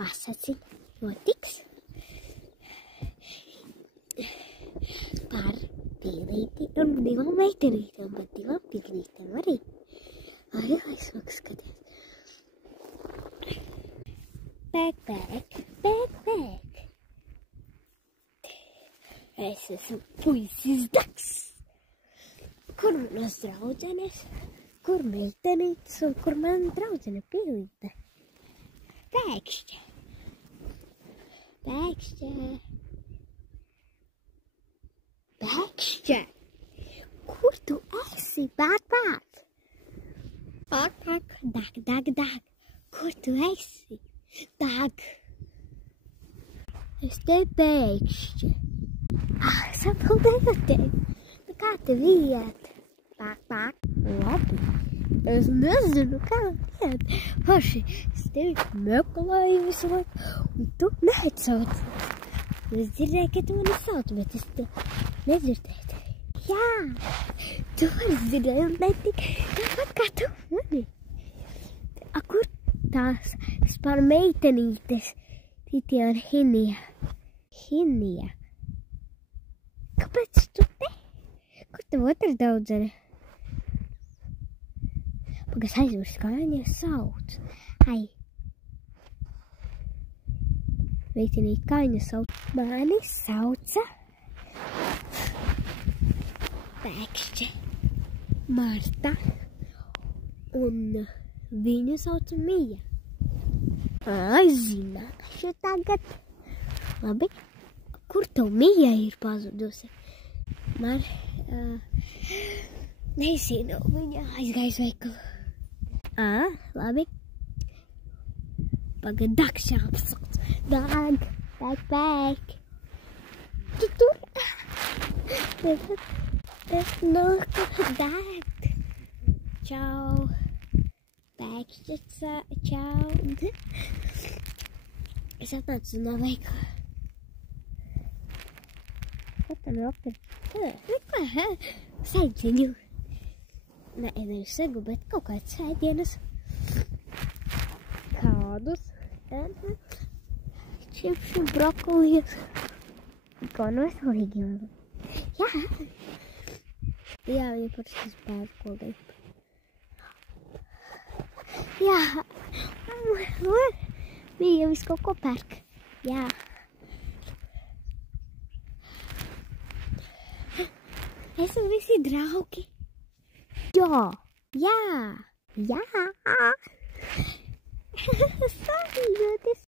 pasakot notiks par pīlīti un 2 meitenītēm, bet 2 piklītēm arī. Arī aizsmaks skaties. Backpack, backpack. Es esmu puisis Daks. Kur manas draudzenes, kur meitenītes un kur mana draudzene Pīlīte? Pēkšķi. Pēkšķi. Pēkšķi. Kur tu esi, backpack? Backpack, dag. Kur tu esi? Dag. Es te pēkšķi. Sapildēju tevi. Kā tev iet? Backpack. Labi. Es nezinu, kā iet. Paši, es tevi meklēju visu laiku, un tu neatsauc. Es dzirdēju, ka tu mani sauc, bet es te nedzirdēju tevi. Jā, tu vari dzirdēju, un ne tikai tāpat kā tu mani. Kur tās spār meitenītes? Titija un Hinija. Kāpēc tu te? Kur tev otra draudzene? Pagas aizmirst, kā viņa sauc. Ai. Meitenīt, kā viņa sauc? Mani sauca Pēkšķi Marta un viņu sauca Mija. Zināšu tagad. Labi. Kur tev Mija ir pazudusi? Nezinu, viņa aizgājas veikalu. Labi. Pagad Daks jāapsauc. Dag, backpack. Tu tur? Nu, Dag. Čau. Pēkšķi, čau. Es atnācu no veikala. Ko tam vakar? Neko, sēdziņu. Nē, nevis segu, bet kaut kāds sēdienas. Kādus? Čipši, brokolijas. Ko no veselīgi. Jā. Jā, viņa parasti spēr kodai. Jā. Viņa visu kaut ko pērk. Jā. Esam visi draugi. Jā. Saīdoties.